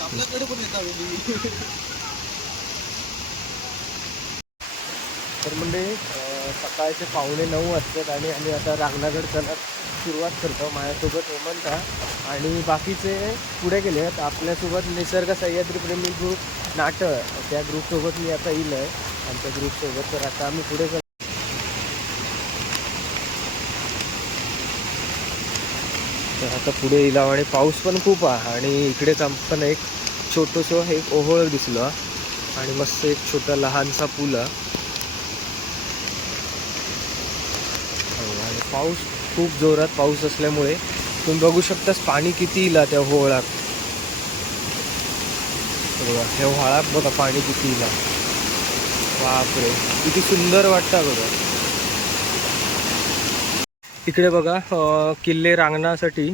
आपल्याकडे पण येतात. तर म्हणजे सकाळचे 8:45 वाजतात आणि आम्ही आता रांगणागड चला सुरुवात करतो. माझ्यासोबत हेमंत आणि बाकीचे पुढे गेले आहेत. आपल्यासोबत निसर्ग सह्याद्री प्रेमी ग्रुप नाटक त्या ग्रुपसोबत मी आता येईल आहे आमच्या ग्रुपसोबत. तर आता आम्ही पुढे तर आता पुढे येईल आणि पाऊस पण खूप आहे आणि इकडेच आपण एक छोटंसं एक ओहोळ दिसलं आणि मस्त एक छोटा लहानसा पूल आहे आणि पाऊस खूप जोरात पाऊस असल्यामुळे तुम्ही बघू शकताच पाणी किती इला त्या ओहोळात. बघा हे ओहाळात बघा पाणी किती इला. बापरे किती सुंदर वाटतं बघा. इकडे बघा किल्ले रांगणासाठी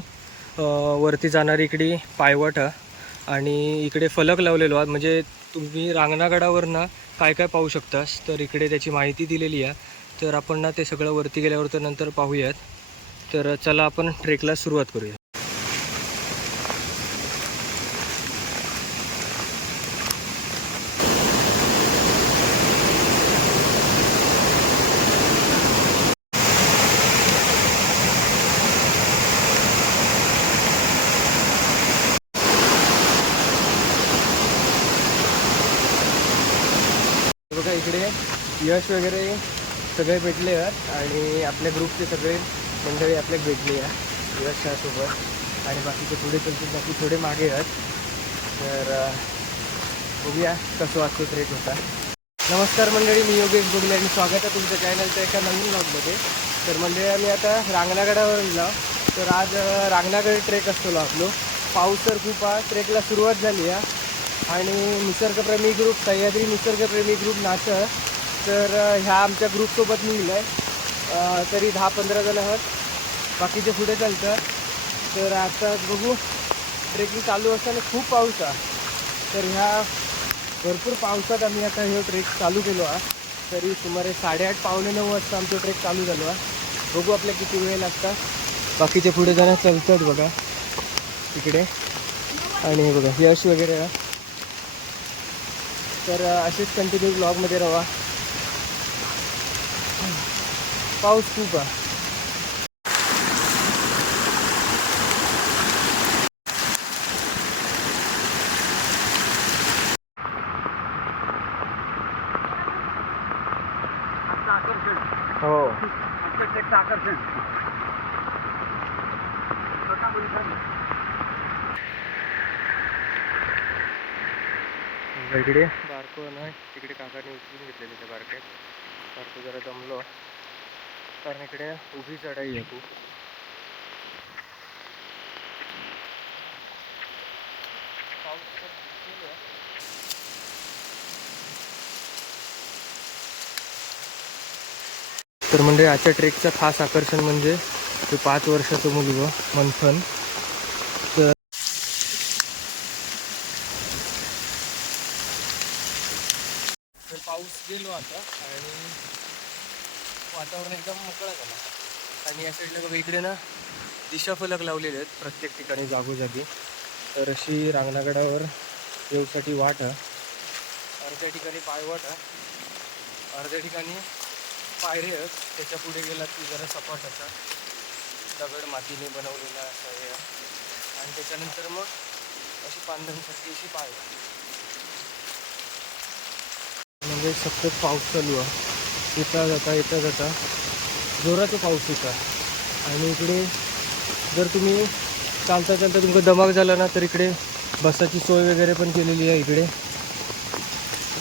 वरती जाणारी इकडे पायवाट आणि इकडे फलक लावलेलो आहे. म्हणजे तुम्ही रांगणागडावर ना काय काय पाहू शकतास तर इकडे त्याची माहिती दिलेली आहे. तर आपण ना ते सगळं वरती गेल्यावर तर नंतर पाहूयात. तर चला आपण ट्रेकला सुरुवात करूया. बघा इकडे यश वगैरे सगळे भेटले आहेत आणि आपल्या ग्रुपचे सगळे मंडळी आपल्याला भेटली आहे यशासोबत आणि बाकीचे पुढे चलतील बाकी थोडे मागे आहेत. तर बघूया कसं वाटतो ट्रेक होता. नमस्कार मंडळी, मी योगेश बोगले आणि स्वागत आहे तुमच्या चॅनलच्या एका नवीन ब्लॉगमध्ये. तर मंडळी आम्ही आता रांगणागडावर गेलो. तर आज रांगणागड ट्रेक असतो आपलो. पाऊस तर खूप आहे. ट्रेकला सुरुवात झाली आहे आणि निसर्गप्रेमी ग्रुप सह्याद्री निसर्गप्रेमी ग्रुप नाचक तर ह्या आमच्या ग्रुपसोबत मी येईल आहे. तरी 10-15 जण आहोत. बाकीचे पुढे चालतं. तर आता बघू ट्रेकिंग चालू असताना खूप पाऊस आहे. तर ह्या भरपूर पावसात आम्ही आता हे ट्रेक चालू केलो आहे. तरी सुमारे 8:30-9 वाजता आमचं ट्रेक चालू झालो आहे. बघू आपल्या किती वेळ लागतात. बाकीचे पुढे जाणं चालतात बघा तिकडे आणि हे बघा यश वगैरे आहे. तर असेच कंटिन्यू ब्लॉगमध्ये राहा. पाऊस खूप आहे. हो आकर्षण इकडे बारको नाही तिकडे काकाने उचलून घेतलेले त्या बारक्यात. बारको जरा जमलो कारण इकडे उभी चढाई आहे खूप. तर म्हणजे आजच्या ट्रेकचं खास आकर्षण म्हणजे ते 5 वर्षाचं मुलगं मंथन. तर पाऊस गेलो आता आणि वातावरण एकदम मोकळं झालं आणि या साईडला बघा इकडे ना दिशाफलक लावलेले आहेत प्रत्येक ठिकाणी जागोजागी. तर अशी रांगणागडावर येऊसाठी वाट आहे. अर्ध्या ठिकाणी पायवाट आहे, अर्ध्या ठिकाणी पायऱ्या आहेत. त्याच्या पुढे गेला की जरा सपाट असा दगड मातीने बनवलेला असा हे आणि त्याच्यानंतर मग अशी पांढऱ्यांसारखी अशी पाय. म्हणजे सतत पाऊस चालू आहे, येता जाता जोराचा पाऊस येता. आणि इकडे जर तुम्ही चालता तुमचा दमाग झाला ना तर इकडे बसाची सोय वगैरे पण केलेली आहे. इकडे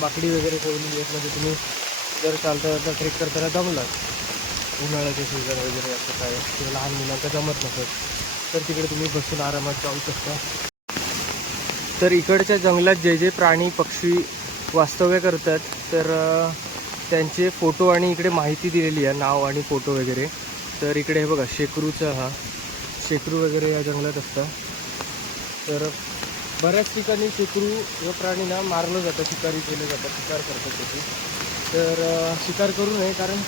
बाकडी वगैरे ठेवलेली आहे, म्हणजे तुम्ही जर चालता ट्रेक करताना दमलात, उन्हाळ्याच्या सीझन वगैरे असं काय किंवा लहान मुलांचा जमत नसत तर तिकडे तुम्ही बसून आरामात जाऊ शकता. तर इकडच्या जंगलात जे जे प्राणी पक्षी वास्तव्य करतात तर त्यांचे फोटो आणि इकडे माहिती दिलेली आहे, नाव आणि फोटो वगैरे. तर इकडे हे बघा शेकरूचा शेकरू वगैरे या जंगलात असतात. तर बऱ्याच ठिकाणी शेकरू व प्राणींना मारलं जातं, शिकारी केलं जातं, शिकार करतात त्याची. तर शिकार करू नये, कारण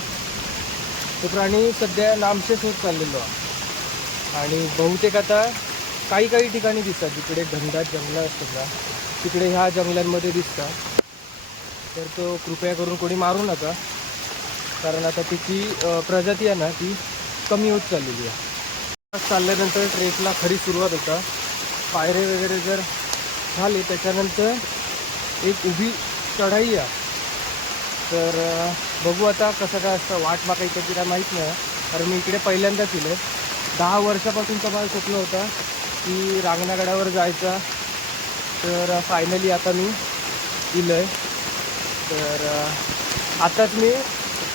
तो प्राणी सध्या नामशेष होत चाललेलो आहे. आणि बहुतेक आता काही ठिकाणी दिसतात, जिकडे घनदाट जंगलं असतात ना तिकडे ह्या जंगलांमध्ये दिसतात. तर तो कृपया करून कोणी मारू नका, कारण आता त्याची प्रजाती आहे ना ती कमी होत चाललेली आहे. चालल्यानंतर ट्रेकला खरी सुरुवात होता. पायरे वगैरे जर झाले त्याच्यानंतर एक उभी चढाई आहे. तर बघू आता कसं काय असतं. वाट मागायची काय माहीत नाही, कारण मी इकडे पहिल्यांदाच येईल. 10 वर्षापासूनचा माझं स्वप्न होता की रांगणागडावर जायचा. तर फायनली आता मी इलो आहे. तर आताच मी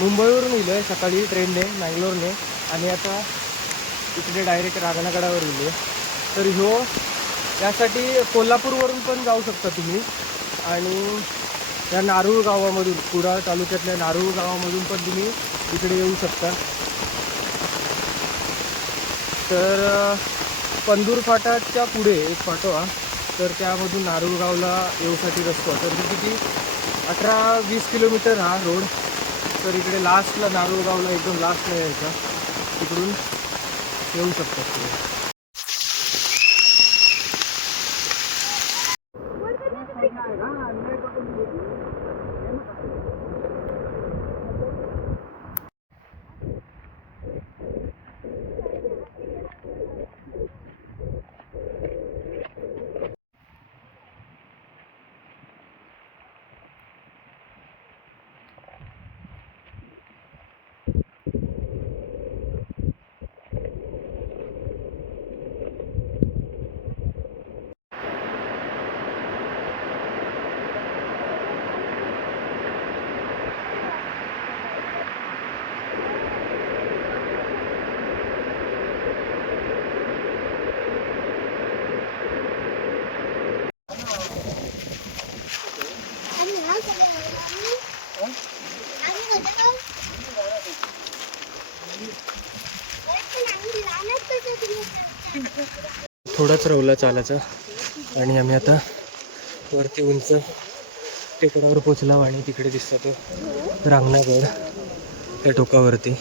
मुंबईवरून इलो आहे सकाळी ट्रेनने, मँगलोरने, आणि आता इकडे डायरेक्ट रांगणागडावर इलो. तर यासाठी कोल्हापूरवरून पण जाऊ शकता तुम्ही, आणि या नारूळ गावामधून, कुडाळ तालुक्यातल्या नारूळ गावामधून पण तुम्ही इकडे येऊ शकता. तर पंदूर फाटाच्या पुढे एक फाटो आहे, तर त्यामधून नारूळगावला येऊसाठी रस्ता. तर किती 18-20 किलोमीटर हा रोड. तर इकडे लास्टला नारूळगावला एकदम लास्टला यायचा, तिकडून येऊ शकतात तुम्ही. थोडाच रवला चालायचा, आणि आम्ही आता वरती उंच टेकडावर पोचलो. आणि तिकडे दिसतो तो रांगणागड त्या टोकावरती.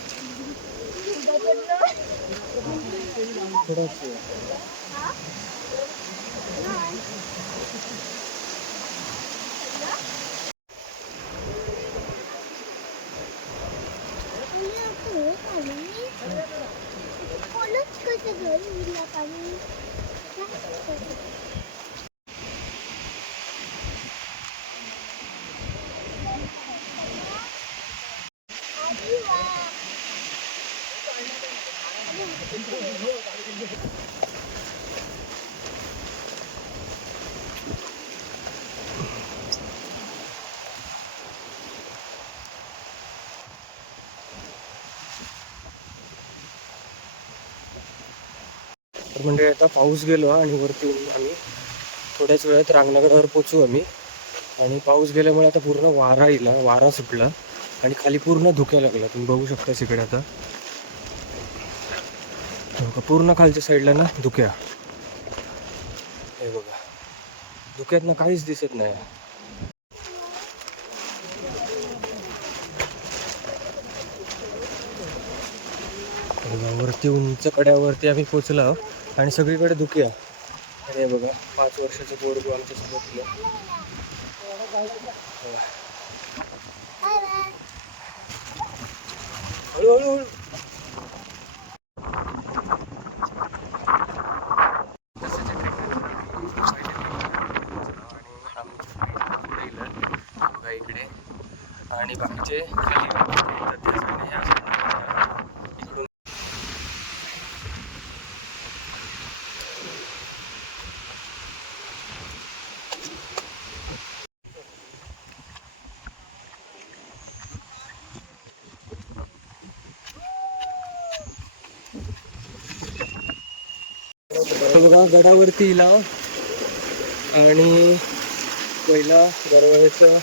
म्हणजे आता पाऊस गेलो आणि वरती आम्ही थोड्याच वेळात रांगणागडावर पोचू आम्ही. आणि पाऊस गेल्यामुळे आता पूर्ण वारा सुटला आणि खाली पूर्ण धुक्या लागला. तुम्ही बघू शकता इकडे आता पूर्ण खालच्या साईडला ना धुक्या. हे बघा, धुक्यातनं काहीच दिसत नाही. वरती उंच कड्यावरती आम्ही पोचलो आणि सगळीकडे धुक्या. हे बघा, 5 वर्षाचं पोरगं आमच्या सोबत. हळूहळू खाली तर त्या साईडने ह्या साईडने इकडून बघा गडावरती लाव आणि पहिला दरवाजाचा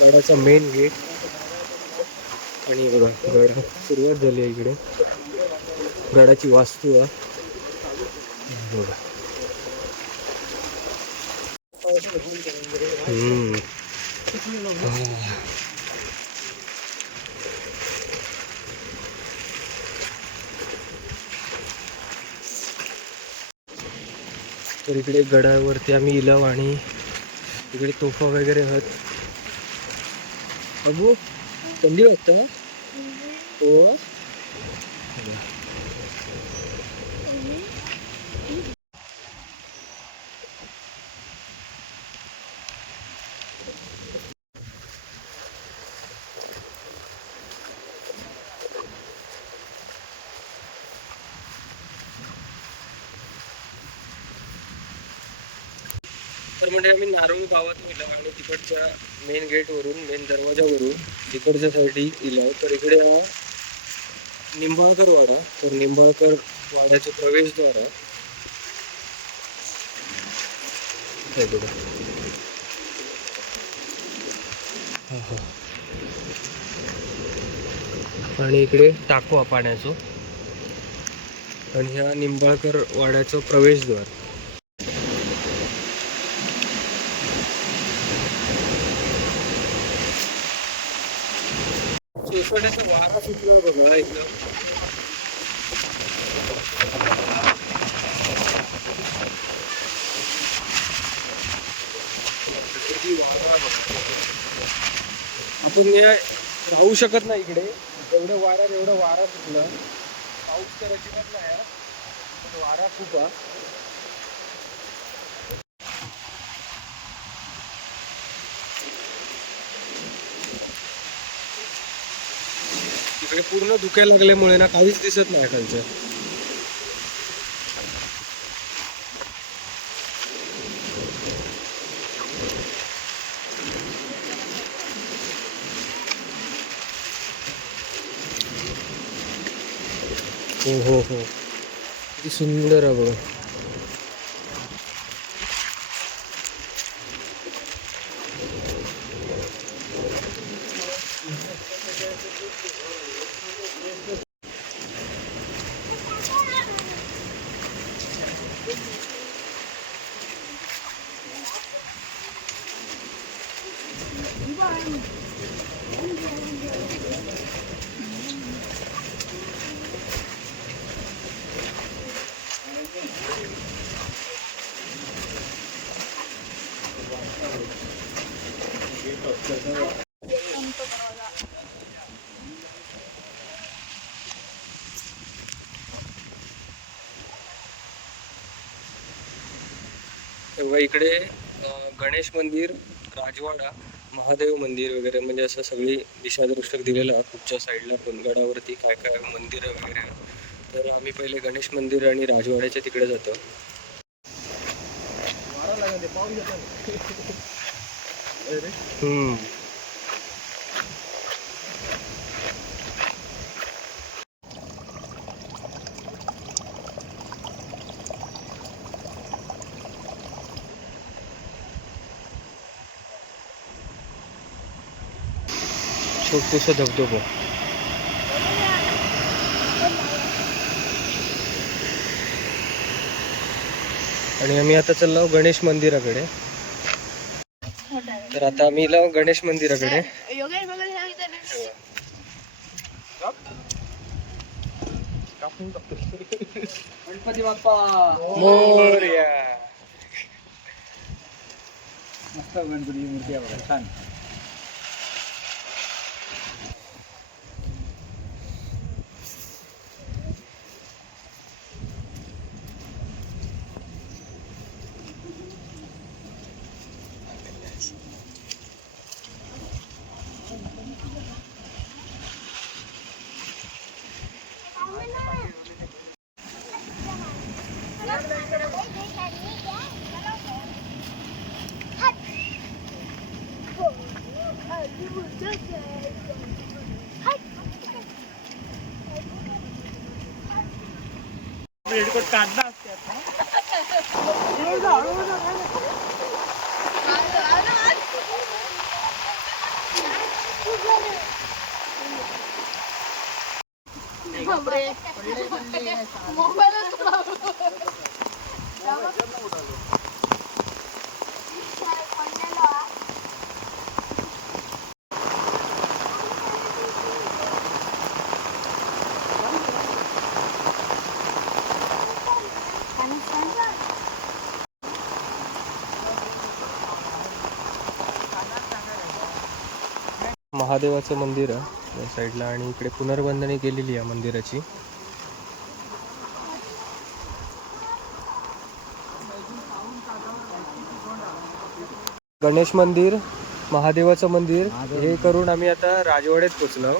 गडाचा मेन गेट आणि बघा गड सुरुवात झाली आहे इकडे गडाची वास्तू आहे बघा. तर इकडे गडावरती आम्ही इलाव आणि इकडे तोफा वगैरे आहेत. अगो थंडी वाटतं हो. तर म्हणजे आम्ही नारोळ गावात गेलो आणि तिकडच्या मेन गेटवरून मेन दरवाजावरून तिकडच्या साईडी इलाव. तर इकडे हा निंबाळकर वाडा. तर निंबाळकर वाड्याचे प्रवेशद्वार आहे. बघा आणि इकडे टाकवा पाण्याचं आणि ह्या निंबाळकर वाड्याचं प्रवेशद्वार. सोसाट्याचा वारा सुटला बघा इथं. आपण राहू शकत नाही इकडे एवढं वारा सुटला. पाऊस तर अजिबात नाही पण वारा खूप आहे. इकडे पूर्ण धुक्या लागल्यामुळे ना काहीच दिसत नाही खालचं. हो किती सुंदर आहे बघा. तेव्हा इकडे गणेश मंदिर, राजवाडा, महादेव मंदिर वगैरे म्हणजे असं सगळी दिशादर्शक दिलेलं आहे. कुठच्या साईडला पण गडावरती काय काय मंदिरं वगैरे आहे. तर आम्ही पहिले गणेश मंदिर आणि राजवाड्याच्या तिकडे जातो. छोटूसा धबधबा. आणि आम्ही आता चाललो गणेश मंदिराकडे. तर आता आम्ही इलाव गणेश मंदिराकडे. गणपती बाप्पा मोरया. मस्त गणपती मूर्ती आहे बघा, छान. रेडकोट काढला असते महादेवाचं मंदिर आहे या साईडला आणि इकडे पुनर्बांधणी केलेली आहे मंदिराची. गणेश मंदिर, महादेवाचं मंदिर हे करून आम्ही आता राजवाड्यात पोचलो.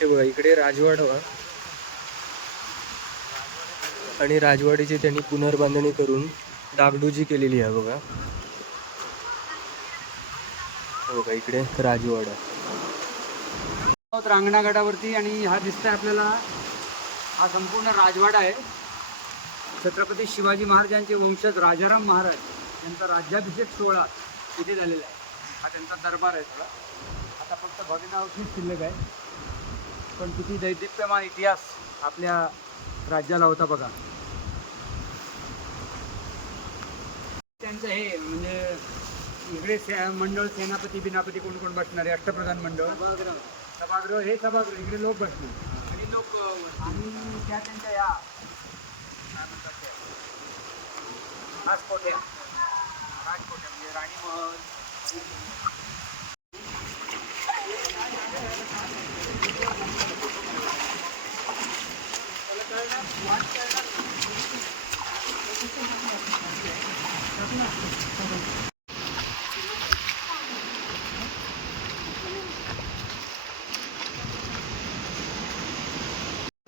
हे बघा इकडे राजवाडा आणि राजवाडीची त्यांनी पुनर्बांधणी करून डागडुजी केलेली आहे बघा. बघा इकडे राजवाडा रांगणागडावरती आणि हा दिसतोय आपल्याला हा संपूर्ण राजवाडा आहे. छत्रपती शिवाजी महाराजांचे वंशज राजाराम महाराज यांचा राज्याभिषेक सोहळा इथे झालेला आहे. हा त्यांचा दरबार आहे सगळा. आता फक्त भग्नावशेष शिल्लक आहे, पण किती दैदिप्यमान इतिहास आपल्या राज्याला होता बघा. त्यांचं हे म्हणजे इकडे मंडळ सेनापती बिनापती कोण कोण बसणारे, अष्टप्रधान मंडळ, सभागृह, हे सभागृह इकडे लोक बसणार आणि लोक आणि त्या त्यांच्या या काय म्हणतात त्या राजकोट्या म्हणजे राणी महल.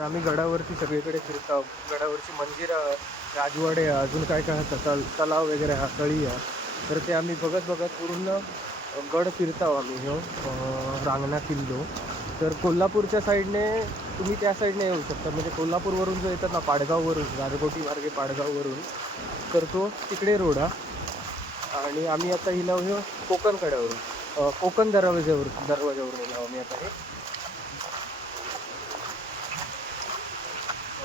आम्ही गडावरती सगळीकडे फिरतो. गडावरची मंदिरं, राजवाडे, अजून काय काय तलाव वगैरे हा तळी आहे. तर ते आम्ही बघत पूर्ण गड फिरतो आम्ही. हो रांगणा किल्लो. तर कोल्हापूरच्या साईडने तुम्ही त्या साईडने येऊ शकता. म्हणजे कोल्हापूरवरून जो येतात ना पाडगाववरून, गारगोटी मार्गे पाडगाववरून, तर तो तिकडे रोड आहे. आणि आम्ही आता हिला कोकण कड्यावरून, कोकण दरवाजावरून येलो आम्ही आता. हे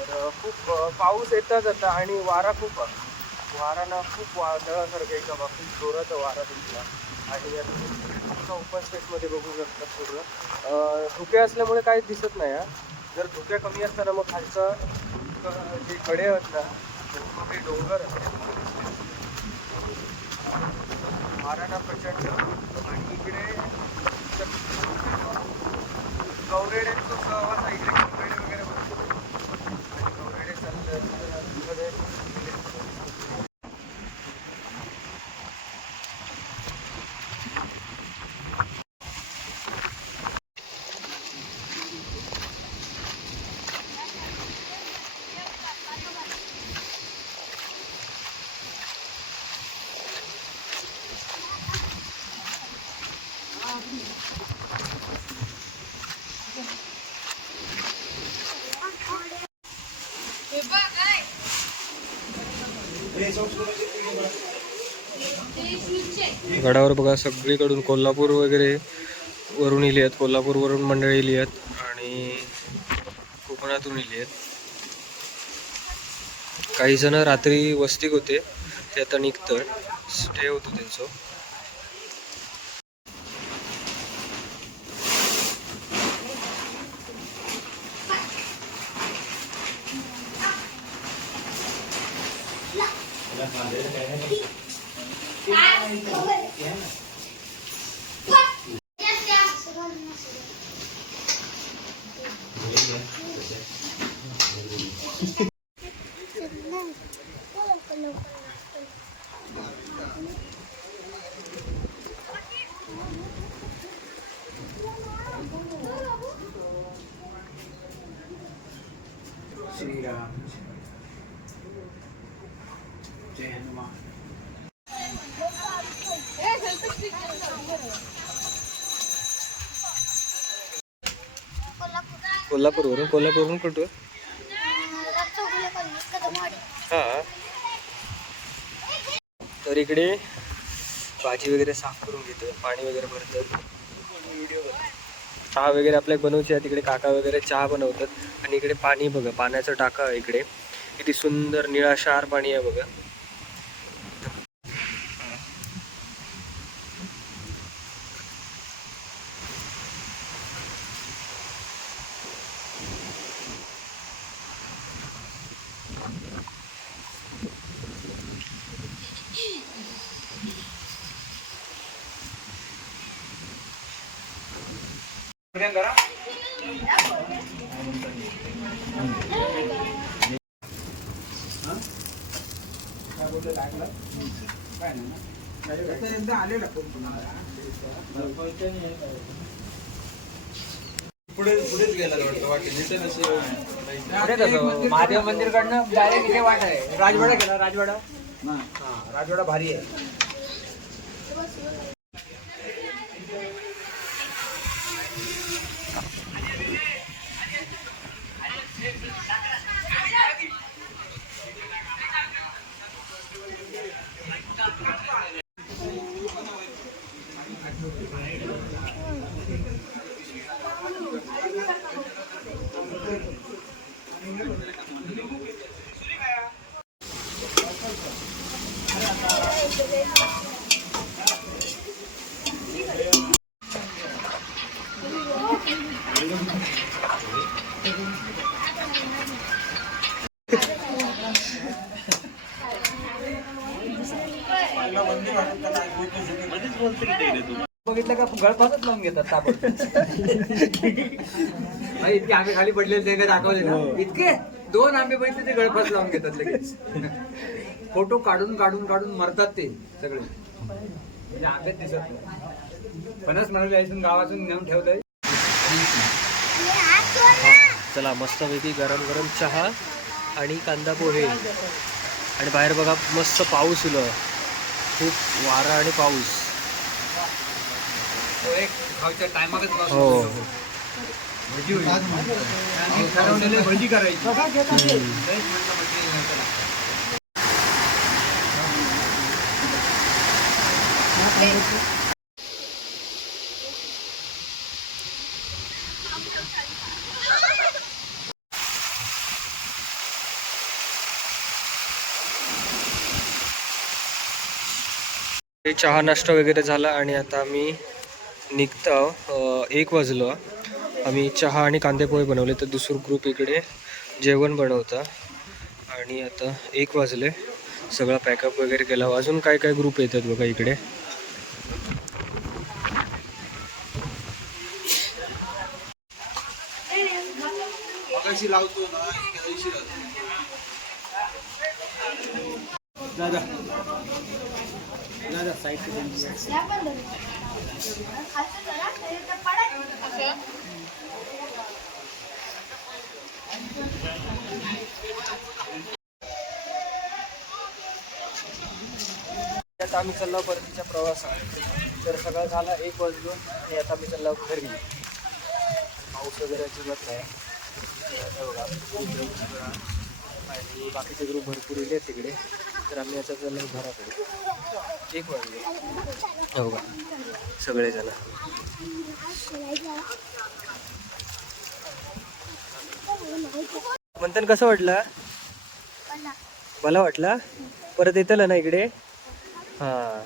तर खूप पाऊस येता जाता आणि वारा खूप आहे. वारानं खूप वादळासारखं एकदम खूप जोराचा वारा तुमचा. आणि आता ओपन स्पेसमध्ये बघू शकतात सगळं. धुके असल्यामुळे काहीच दिसत नाही. जर धुक्या कमी असताना मग खालचं जे कडे आहेत ना ते डोंगर वारानं प्रचंड. आणि इकडे गौरेड्यांचा सहवास आहे. इकडे गौरेडे वगैरे भरपूर आणि गौरेडे चालतं. गडावर बघा सगळीकडून कोल्हापूर वगैरे वरून इली आहेत. कोल्हापूरवरून मंडळी इली आहेत आणि कोकणातून इली आहेत. काही जण रात्री वस्तीक होते ते आता निघतं. स्टे होतो त्यांचं. श्रीराम जय हनुमान. कोल्हापूरवरून कुठं? हा, तर इकडे भाजी वगैरे साफ करून घेतो, पाणी वगैरे भरतं, चहा वगैरे आपल्या बनवायची आहे. तिकडे काका वगैरे चहा बनवतात आणि इकडे पाणी बघा, पाण्याचं टाका आहे इकडे, किती सुंदर निळाशार पाणी आहे बघा. महादेव मंदिर कडनं डायरेक्ट इथे वाट आहे. राजवाडा केला, राजवाडा. हा, राजवाडा भारी आहे. बघितलं का गळफासच लावून घेतात ताबड. इतके आंबे खाली पडलेले ते काय दाखवले ना, इतके 2 आंबे बघितले ते गळफास लावून घेतात लगेच. फोटो काढून काढून काढून मरतात ते सगळे, म्हणजे आंबेच दिसत नाही. फणस म्हणाले इथून गावातून नेऊन ठेवलंय. चला, मस्तपैकी गरम गरम चहा आणि कांदा पोहे, आणि बाहेर बघा मस्त पाऊस उल, खूप वारा आणि पाऊस. एक खाऊच्या टायमातच हो, भजी होईल. आणि ठरवलेले भजी करायची. चहा नाश्ता वगैरे झाला आणि आता आम्ही निघतो. 1 वाजलो. आम्ही चहा आणि कांदे पोहे बनवले, तर दुसरं ग्रुप इकडे जेवण बनवता. आणि आता 1 वाजले, सगळा पॅकअप वगैरे केला. अजून काय काय ग्रुप येतात बघा इकडे. आता आम्ही चाललो परतीच्या प्रवासात. तर सगळं झाला, 1 वाजलो आणि आता आम्ही चाललो घरी. पाऊस वगैरे अजिबात नाही. आता बघा आणि बाकीचे ग्रुप भरपूर येले तिकडे. तर आम्ही आता चाललो घराकडे. 1 वाजले हो का सगळेजण. मंथन कसं वाटलं? मला वाटला. परत येतलं ना इकडे. हां,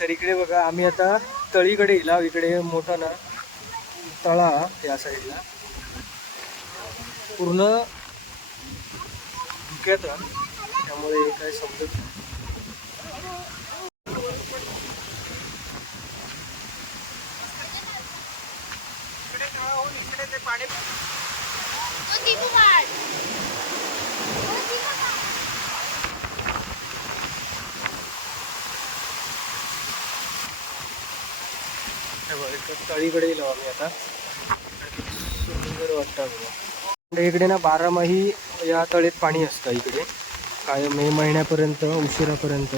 तर इकडे बघा आम्ही आता तळीकडे येला. इकडे मोठा ना तळा या साईडला पूर्ण धुक्यात, त्यामुळे काय समजत नाही. तळीकडे येलो आम्ही आता. सुंदर वाटतं बघा. इकडे ना 12माही या तळीत पाणी असतं इकडे, काय मे महिन्यापर्यंत उशिरापर्यंत.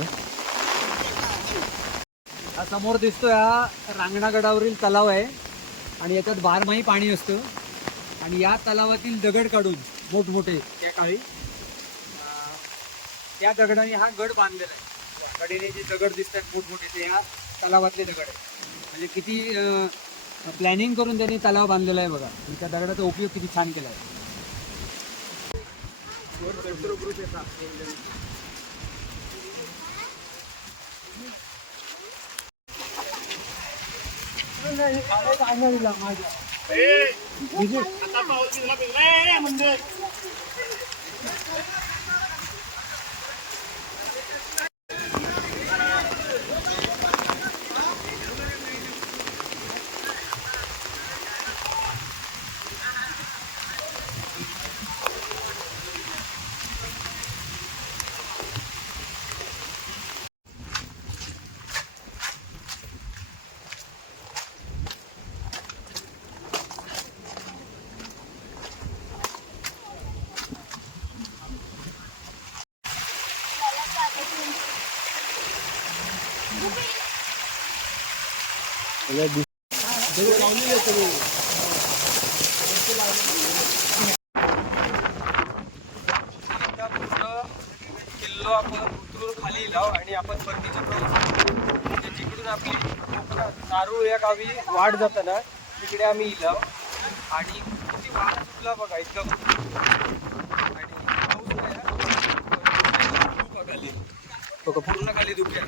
हा समोर दिसतोय हा रांगणागडावरील तलाव आहे आणि याच्यात 12माही पाणी असतं. आणि या तलावातील दगड काढून मोठमोठे त्या काळी त्या दगडाने हा गड बांधलेला आहे. कडेने जे दगड दिसतात मोठमोठे ते या तलावातले दगड आहे. म्हणजे किती प्लॅनिंग करून त्यांनी तलाव बांधलेला आहे बघा. आणि त्या दगडाचा उपयोग किती छान केला आहे. किल्लो आपण उतरून खाली लाव आणि आपण परतीच्या म्हणजे जिकडून आपली नारूळ या गावी वाढ जाताना तिकडे आम्ही इलाव. आणि किती वाढ सुटला बघा इतका. आणि पाऊस नाही खाली बघा, पूर्ण खाली धुके.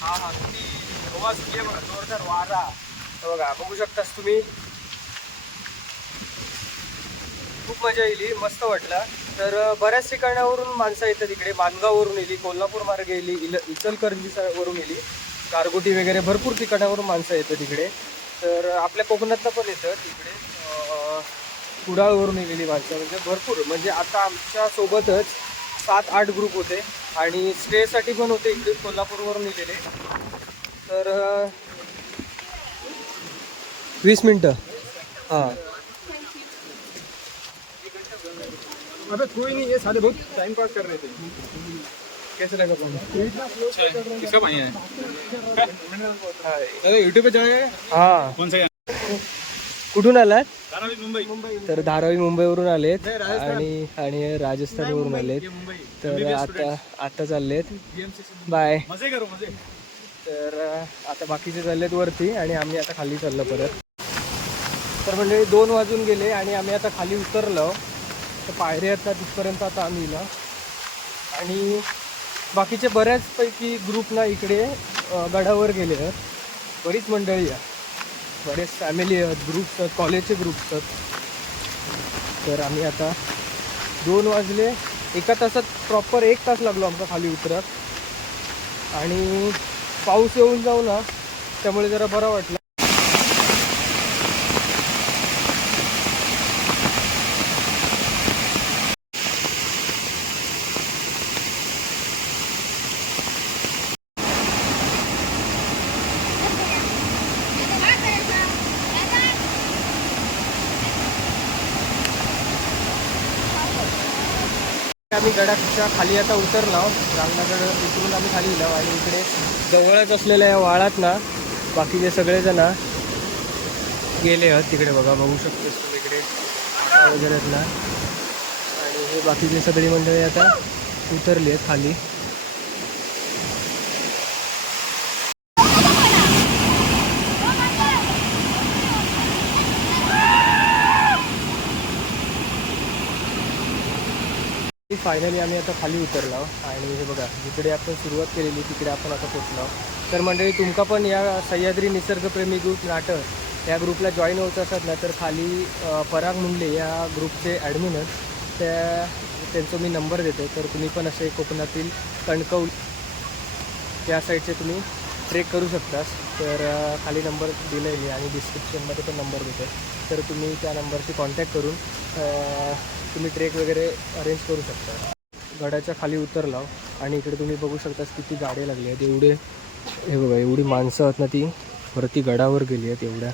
हा किती हवा सुटली आहे बघा, जोरदार वारा. बघा बघू शकतास तुम्ही. खूप मजा येईल, मस्त वाटलं. तर बऱ्याच ठिकाणावरून माणसं येतात इकडे. माणगाववरून येली, कोल्हापूर मार्गे येली, इचलकरंजीवरून येली, गारगोटी वगैरे भरपूर ठिकाणावरून माणसं येतात इकडे. तर आपल्या कोकणातनं पण येतात इकडे. कुडाळवरून येलेली माणसं म्हणजे भरपूर. म्हणजे आता आमच्या सोबतच 7-8 ग्रुप होते आणि स्टेसाठी पण होते इकडे कोल्हापूरवरून येलेले. तर 20 मिनटं. हां अबे कोई नहीं, ये साले बहुत टाइम पास कर रहे थे. कैसे लगा फोन? किसका भाई है? अरे यूट्यूब पे चढ़े. हां कौन सा? कुठून आलात? धारावी मुंबई. तर धारावी मुंबईवरून आलेत आणि राजस्थानवरून आलेत. तर आता चाललेत. बाय. मजे करो मजे. तर आता बाकीचे चाललेत वरती आणि आम्ही आता खाली चाललो परत. तर म्हणजे 2 वाजून गेले आणि आम्ही आता खाली उतरलो. तर पायऱ्या आता तिथपर्यंत आता आम्ही येलो. आणि बाकीचे बऱ्याचपैकी ग्रुप ना इकडे गडावर गेले आहेत. बरीच मंडळी आहे, बरेच फॅमिली आहेत, ग्रुप्स आहेत, कॉलेजचे ग्रुप्स आहेत. तर आम्ही आता 2 वाजले, 1 तासात प्रॉपर 1 तास लागलो आमचा खाली उतरत. आणि पाऊस येऊन जाऊ ना, त्यामुळे जरा बरं वाटलं. आम्ही गडाच्या खाली आता उतरलो. रांगणागड उतरून आम्ही खाली गेलो आणि इकडे जवळच असलेल्या या वाळात ना बाकीचे सगळेजण गेले आहेत तिकडे. बघू शकतोस तुम्ही इकडे वगैरे आहेत ना. आणि हे बाकीचे सगळी मंडळी आता उतरली आहेत खाली. फायनली आम्ही आता खाली उतरलो आणि हे बघा जिकडे आपण सुरुवात केलेली तिकडे आपण आता पोचलो. तर मंडळी तुमका पण या सह्याद्री निसर्गप्रेमी ग्रुप नाटक या ग्रुपला जॉईन होत असत ना, तर खाली पराग मुंडले या ग्रुपचे ॲडमिन आहेत, त्यांचा मी नंबर देतो. तर तुम्ही पण असे कोकणातील कणकवली या साईडचे तुम्ही ट्रेक करू शकतास. तर खाली नंबर दिलेली आणि डिस्क्रिप्शनमध्ये पण नंबर भेटेल. तर तुम्ही त्या नंबरशी कॉन्टॅक्ट करून तुम्ही ट्रेक वगैरे अरेंज करू शकता. गडाच्या खाली उतरला आणि इकडे तुम्ही बघू शकता किती गाड्या लागली आहेत. हे बघा एवढी माणसं आहेत ना, ती वरती गडावर गेली आहेत.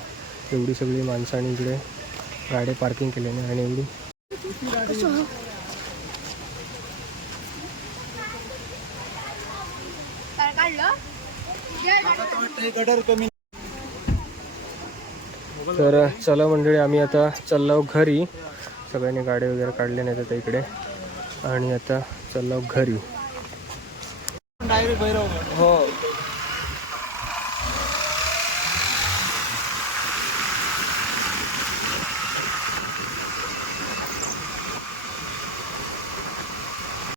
एवढी सगळी माणसं आणि इकडे गाड्या पार्किंग केल्याने आणि एवढी तर चला मंडळी, आम्ही आता चाललो घरी. सगळ्यांनी गाड्या वगैरे काढले नाहीत आता इकडे आणि आता चाललो घरी. डायरेक्ट भैरव. हो